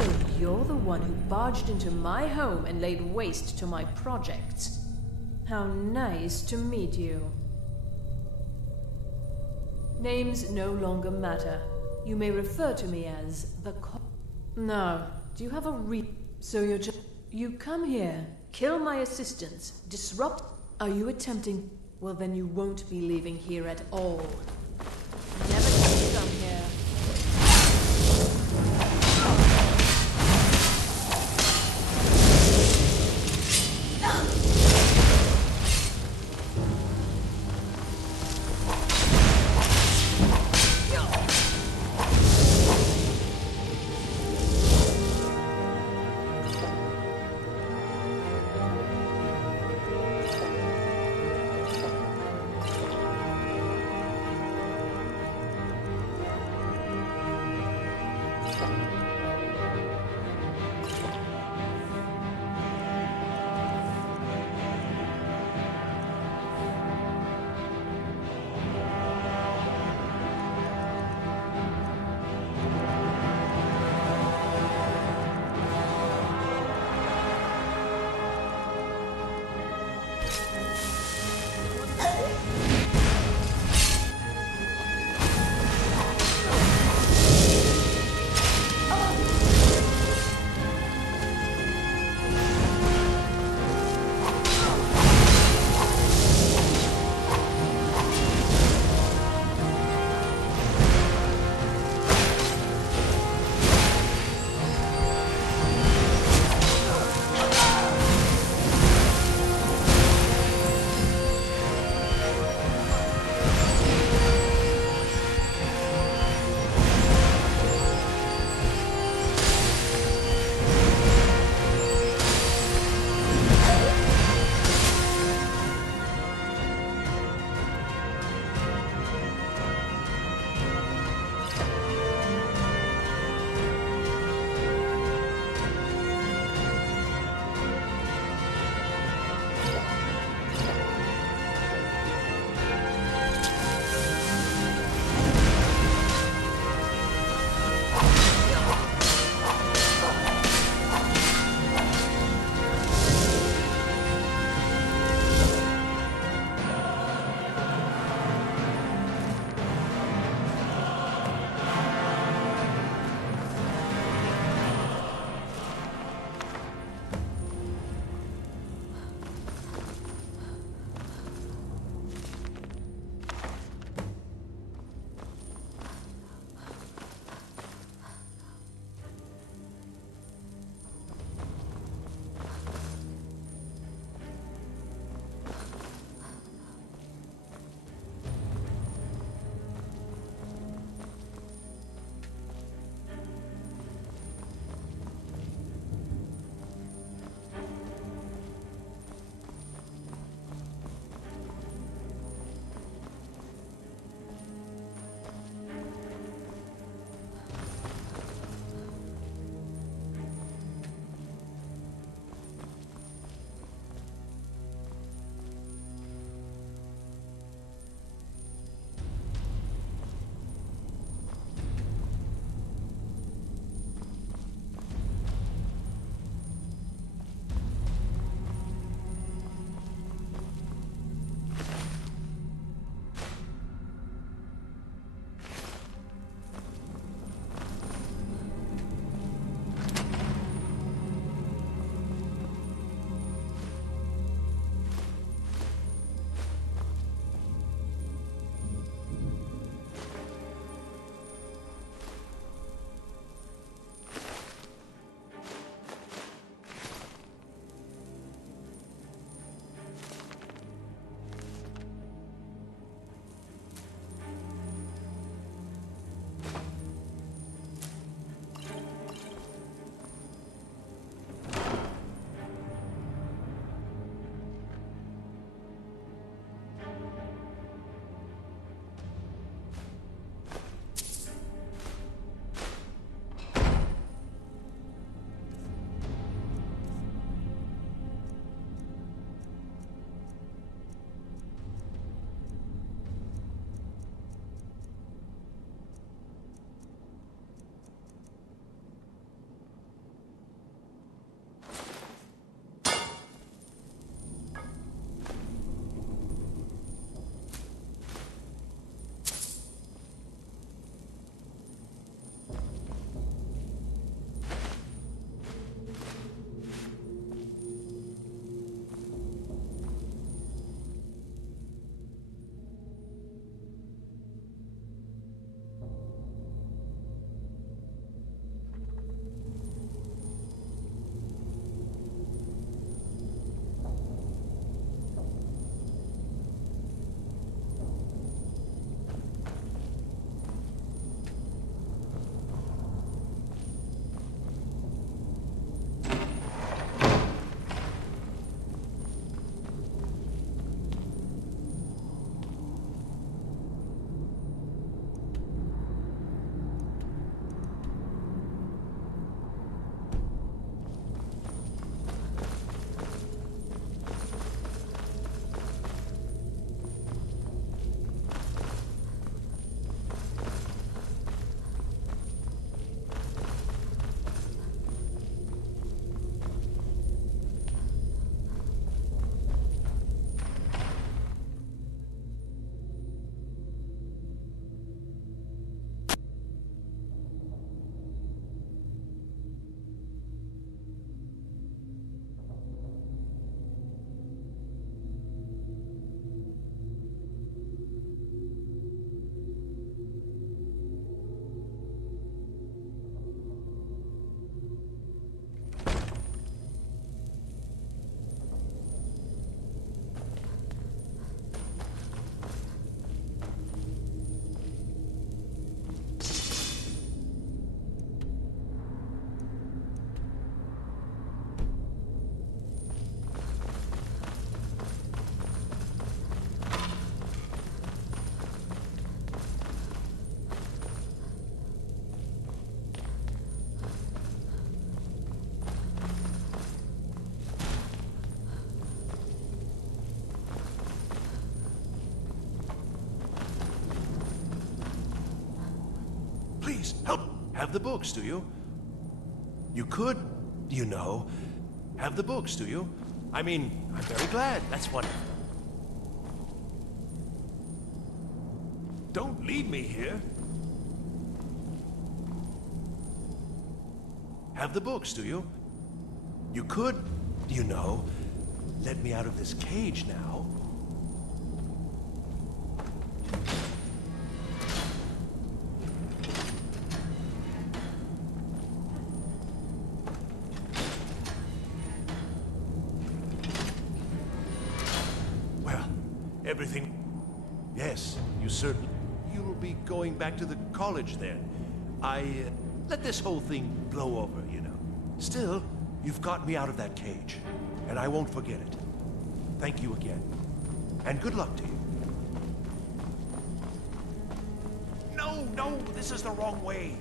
So you're the one who barged into my home and laid waste to my projects. How nice to meet you. Names no longer matter. You may refer to me as the No. Do you have a So you're just... You come here, kill my assistants, disrupt... Are you attempting... Well, then you won't be leaving here at all. Never come here. have the books, do you? You could, you know, have the books, do you? I mean, I'm very glad. That's wonderful. Don't leave me here. Have the books, do you? You could, you know, let me out of this cage now. Well, everything... Yes, you certainly... You'll be going back to the college then. Let this whole thing blow over, you know. Still, you've got me out of that cage, and I won't forget it. Thank you again, and good luck to you. No, this is the wrong way.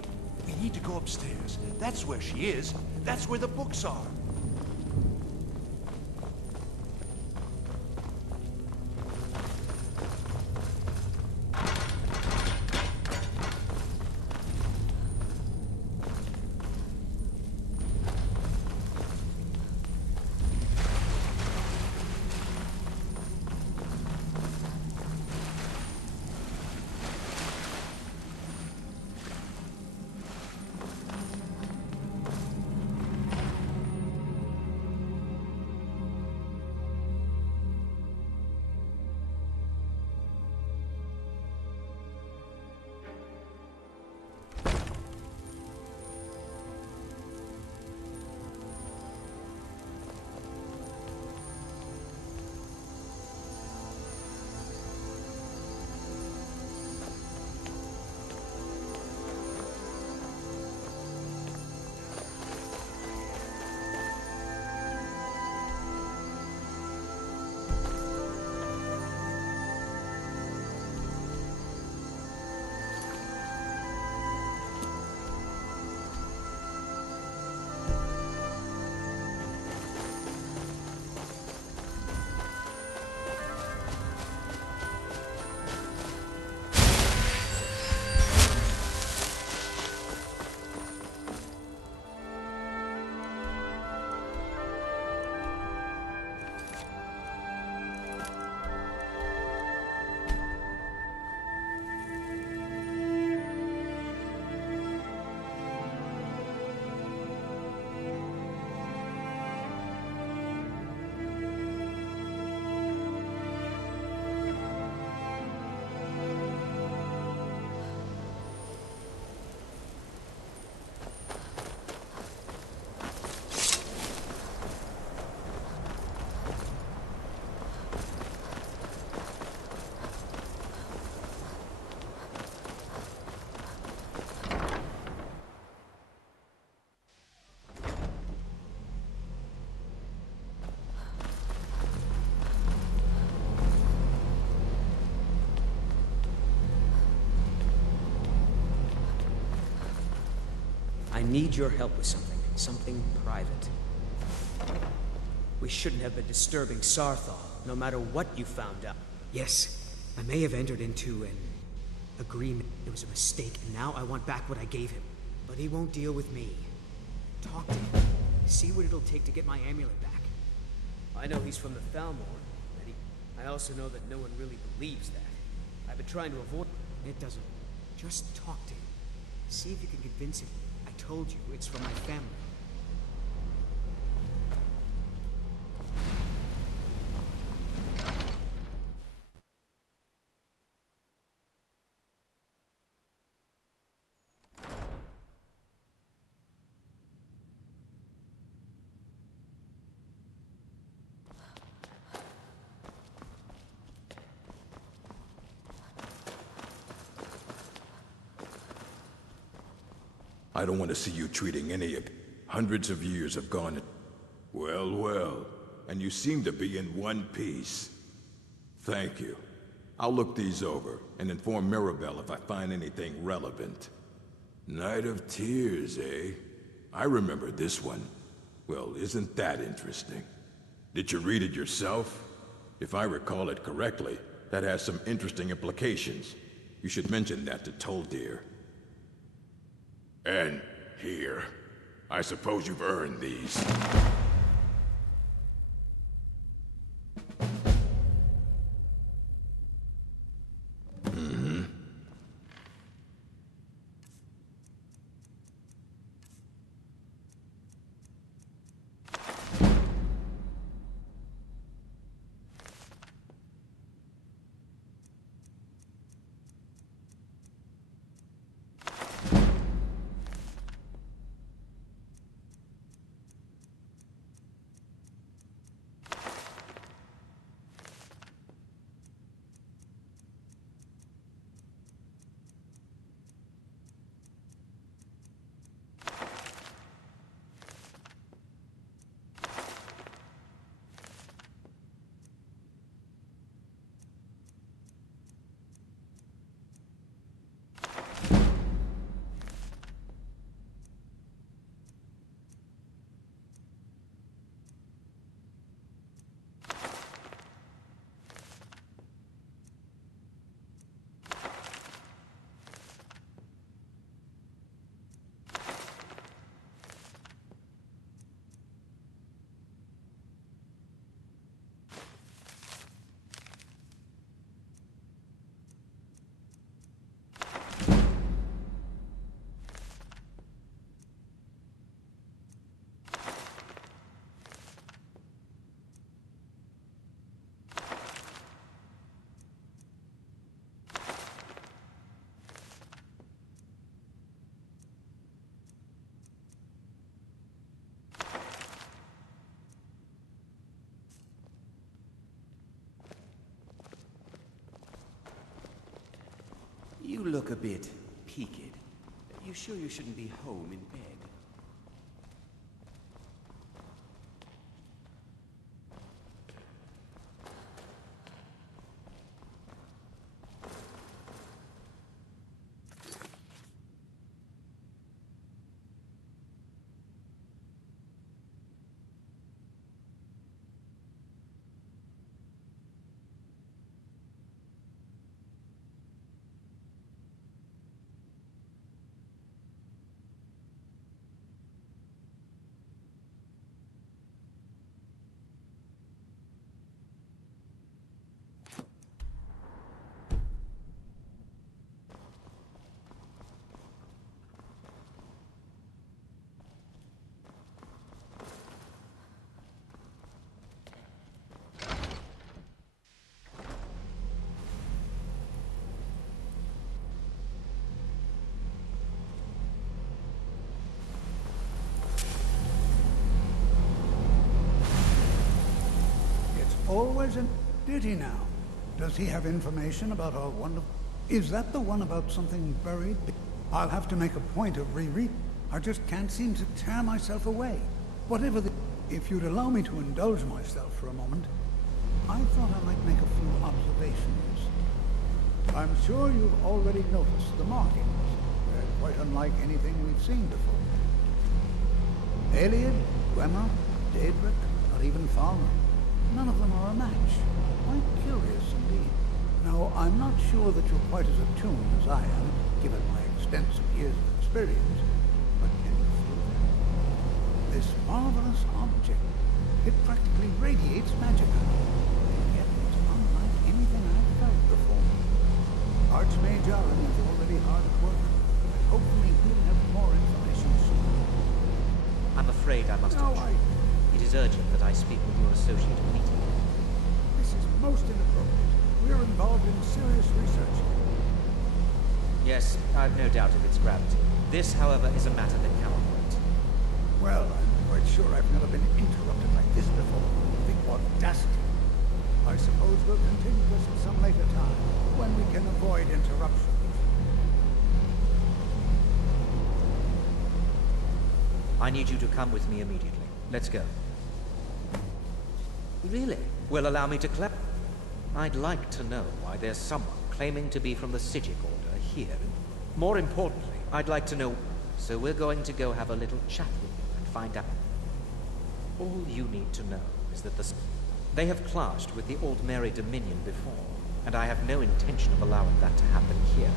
We need to go upstairs. That's where she is. That's where the books are. I need your help with something private. We shouldn't have been disturbing Sarthal, no matter what you found out. Yes, I may have entered into an agreement. It was a mistake, and now I want back what I gave him. But he won't deal with me. Talk to him. See what it'll take to get my amulet back. I know he's from the Thalmor, but I also know that no one really believes that. I've been trying to avoid... It doesn't. Just talk to him. See if you can convince him. I told you, it's from my family. I don't want to see you treating any of... Hundreds of years have gone... Well, well. And you seem to be in one piece. Thank you. I'll look these over and inform Mirabelle if I find anything relevant. Night of Tears, eh? I remember this one. Well, isn't that interesting? Did you read it yourself? If I recall it correctly, that has some interesting implications. You should mention that to Toldir. And here. I suppose you've earned these. You look a bit peaked. You sure you shouldn't be home in bed? Always in... Did he now? Does he have information about our wonderful... Is that the one about something buried? I'll have to make a point of reread. I just can't seem to tear myself away. Whatever the... If you'd allow me to indulge myself for a moment, I thought I might make a few observations. I'm sure you've already noticed the markings. They're quite unlike anything we've seen before. Aliad, Gwemmer, Daedric, or even Falmer. None of them are a match. Quite curious indeed. Now, I'm not sure that you're quite as attuned as I am, given my extensive years of experience, but can you feel that? This marvelous object, it practically radiates magic. And yet it's unlike anything I've felt before. Archmage Allen is already hard at work, but hopefully he'll have more information soon. I'm afraid I must... No, It is urgent that I speak with your associate immediately. This is most inappropriate. We're involved in serious research. Yes, I've no doubt of its gravity. This, however, is a matter that cannot wait. Well, I'm quite sure I've never been interrupted like this before. The audacity. I suppose we'll continue this at some later time, when we can avoid interruptions. I need you to come with me immediately. Let's go. Really? Well, allow me to clap. I'd like to know why there's someone claiming to be from the Sijic Order here. More importantly, I'd like to know... So we're going to go have a little chat with you and find out. All you need to know is that they have clashed with the Altmeri Dominion before, and I have no intention of allowing that to happen here.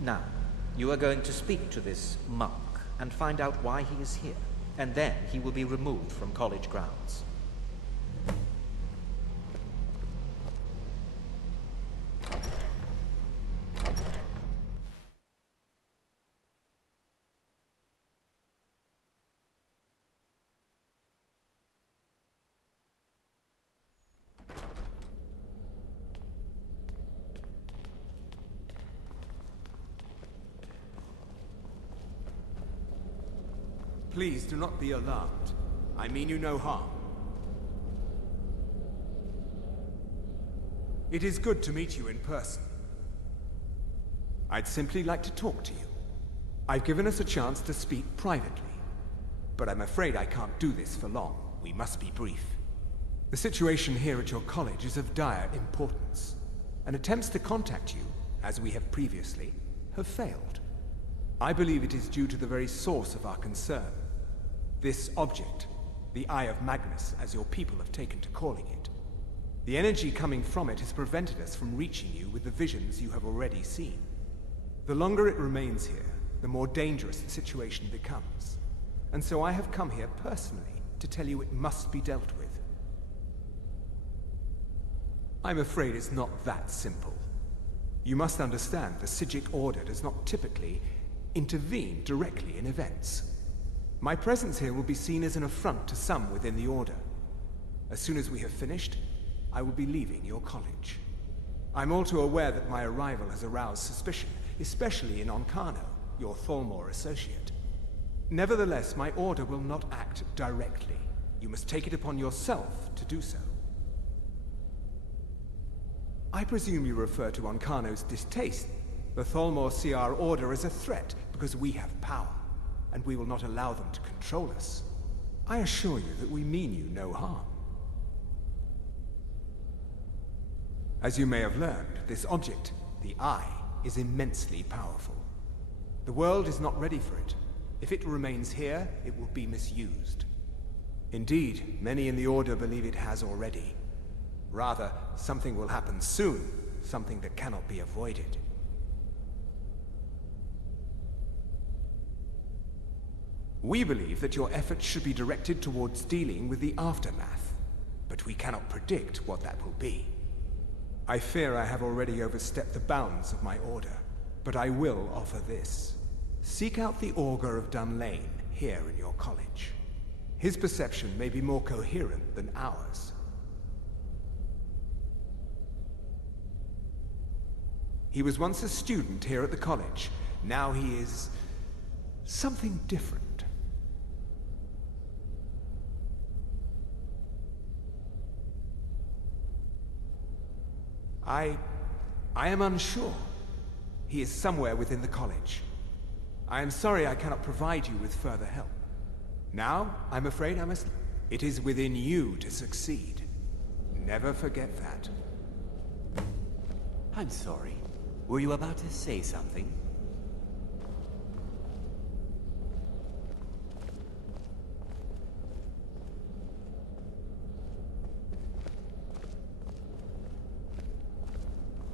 Now, you are going to speak to this monk and find out why he is here, and then he will be removed from college grounds. Please do not be alarmed. I mean you no harm. It is good to meet you in person. I'd simply like to talk to you. I've given us a chance to speak privately, but I'm afraid I can't do this for long. We must be brief. The situation here at your college is of dire importance, and attempts to contact you, as we have previously, have failed. I believe it is due to the very source of our concern. This object, the Eye of Magnus, as your people have taken to calling it. The energy coming from it has prevented us from reaching you with the visions you have already seen. The longer it remains here, the more dangerous the situation becomes. And so I have come here personally to tell you it must be dealt with. I'm afraid it's not that simple. You must understand the Psijic Order does not typically intervene directly in events. My presence here will be seen as an affront to some within the Order. As soon as we have finished, I will be leaving your college. I'm all too aware that my arrival has aroused suspicion, especially in Onkano, your Thalmor associate. Nevertheless, my Order will not act directly. You must take it upon yourself to do so. I presume you refer to Onkano's distaste. The Thalmor see our Order as a threat because we have power, and we will not allow them to control us. I assure you that we mean you no harm. As you may have learned, this object, the Eye, is immensely powerful. The world is not ready for it. If it remains here, it will be misused. Indeed, many in the Order believe it has already. Rather, something will happen soon, something that cannot be avoided. We believe that your efforts should be directed towards dealing with the aftermath, but we cannot predict what that will be. I fear I have already overstepped the bounds of my Order, but I will offer this. Seek out the Augur of Dunlane here in your college. His perception may be more coherent than ours. He was once a student here at the college. Now he is something different. I am unsure. He is somewhere within the college. I am sorry I cannot provide you with further help. Now, I'm afraid I must... It is within you to succeed. Never forget that. I'm sorry. Were you about to say something?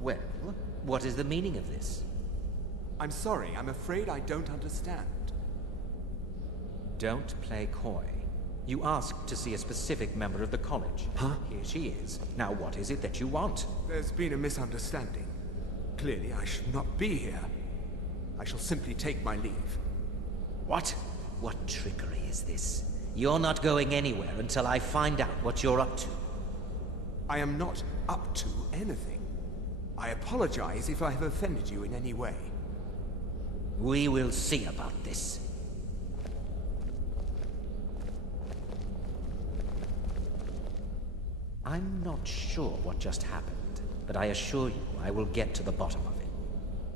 Well, what is the meaning of this? I'm sorry, I'm afraid I don't understand. Don't play coy. You asked to see a specific member of the college. Huh? Here she is. Now what is it that you want? There's been a misunderstanding. Clearly, I should not be here. I shall simply take my leave. What? What trickery is this? You're not going anywhere until I find out what you're up to. I am not up to anything. I apologize if I have offended you in any way. We will see about this. I'm not sure what just happened, but I assure you I will get to the bottom of it.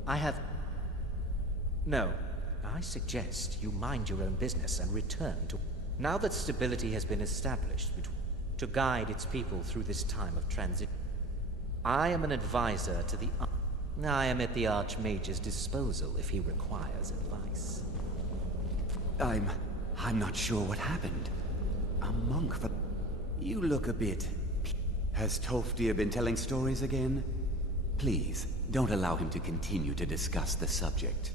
I have... No, I suggest you mind your own business and return to... Now that stability has been established to guide its people through this time of transit, I am an advisor to the... I am at the Archmage's disposal if he requires advice. I'm not sure what happened. A monk for... You look a bit... Has Tolfdir been telling stories again? Please, don't allow him to continue to discuss the subject.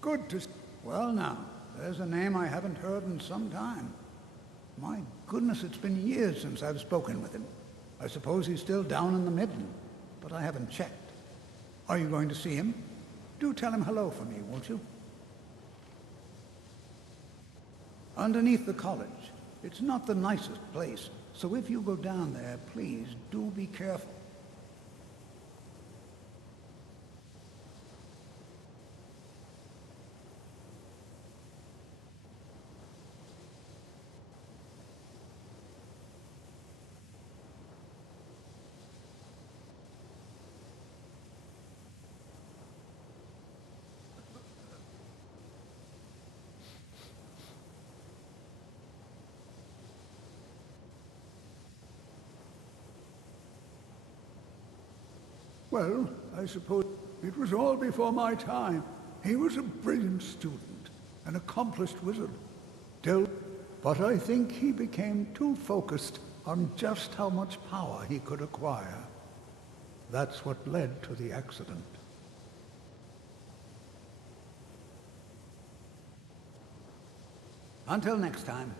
Good to... Well now, there's a name I haven't heard in some time. My goodness, it's been years since I've spoken with him. I suppose he's still down in the Midland, but I haven't checked. Are you going to see him? Do tell him hello for me, won't you? Underneath the college. It's not the nicest place, so if you go down there, please do be careful. Well, I suppose it was all before my time. He was a brilliant student, an accomplished wizard. But I think he became too focused on just how much power he could acquire. That's what led to the accident. Until next time.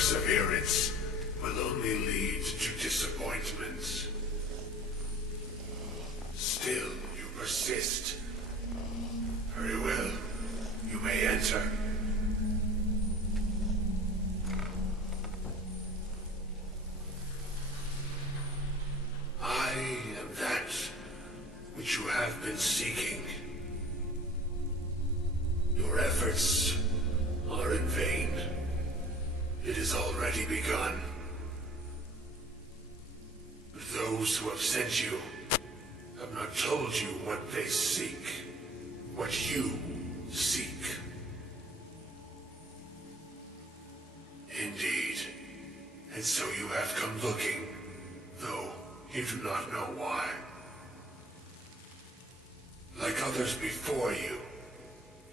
perseverance will only lead to disappointment. Still, you persist. Very well. You may enter. I am that which you have been seeking. Your efforts are in vain. It has already begun. But those who have sent you have not told you what they seek, what you seek. Indeed. And so you have come looking, though you do not know why. Like others before you,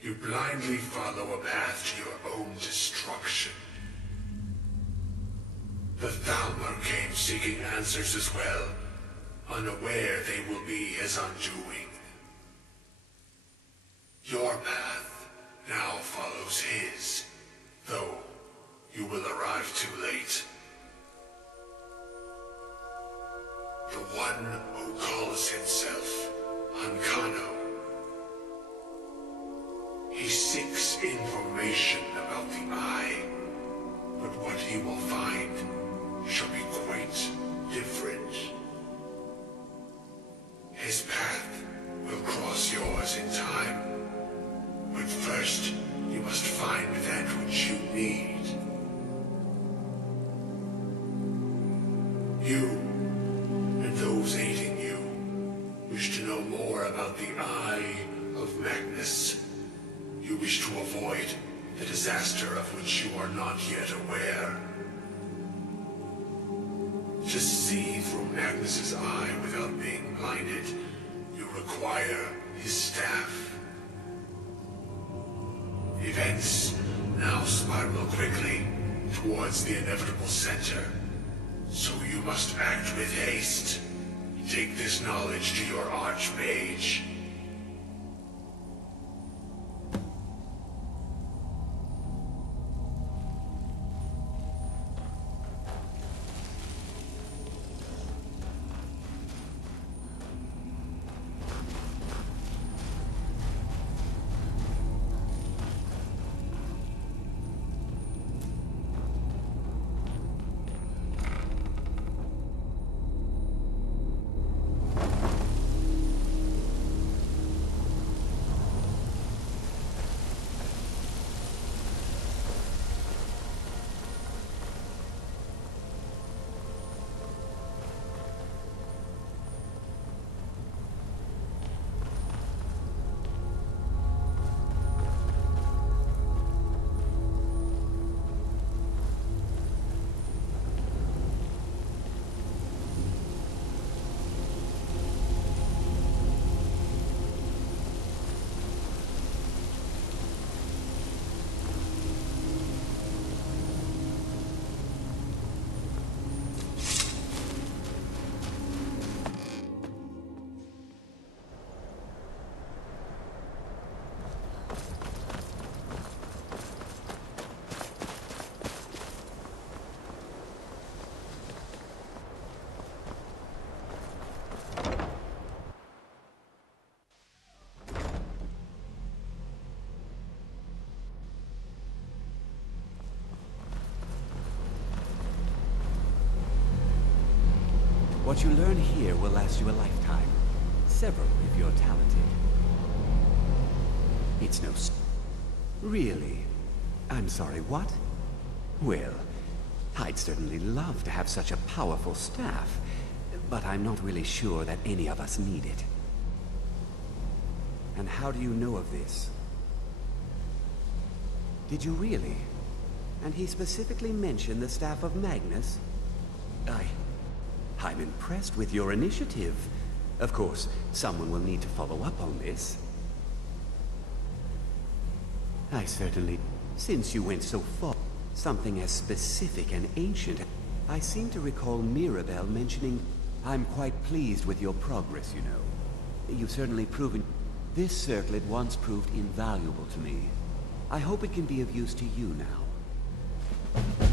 you blindly follow a path to your own destruction. The Thalmor came seeking answers as well, unaware they will be his undoing. Your path now follows his, though you will arrive too late. The one who calls himself Ankano. He seeks information about the Eye, but what he will find shall be quite different. His path will cross yours in time, but first you must find that which you need. You, and those aiding you, wish to know more about the Eye of Magnus. You wish to avoid the disaster of which you are not yet aware. To see through Magnus's eye without being blinded, you require his staff. Events now spiral quickly towards the inevitable center, so you must act with haste. Take this knowledge to your Archmage. What you learn here will last you a lifetime. Several if you're talented. It's no... Really? I'm sorry, what? Well, I'd certainly love to have such a powerful staff, but I'm not really sure that any of us need it. And how do you know of this? Did you really? And he specifically mentioned the staff of Magnus? I'm impressed with your initiative. Of course, someone will need to follow up on this. I certainly... Since you went so far, something as specific and ancient, I seem to recall Mirabelle mentioning, I'm quite pleased with your progress, you know. You've certainly proven... This circlet once proved invaluable to me. I hope it can be of use to you now.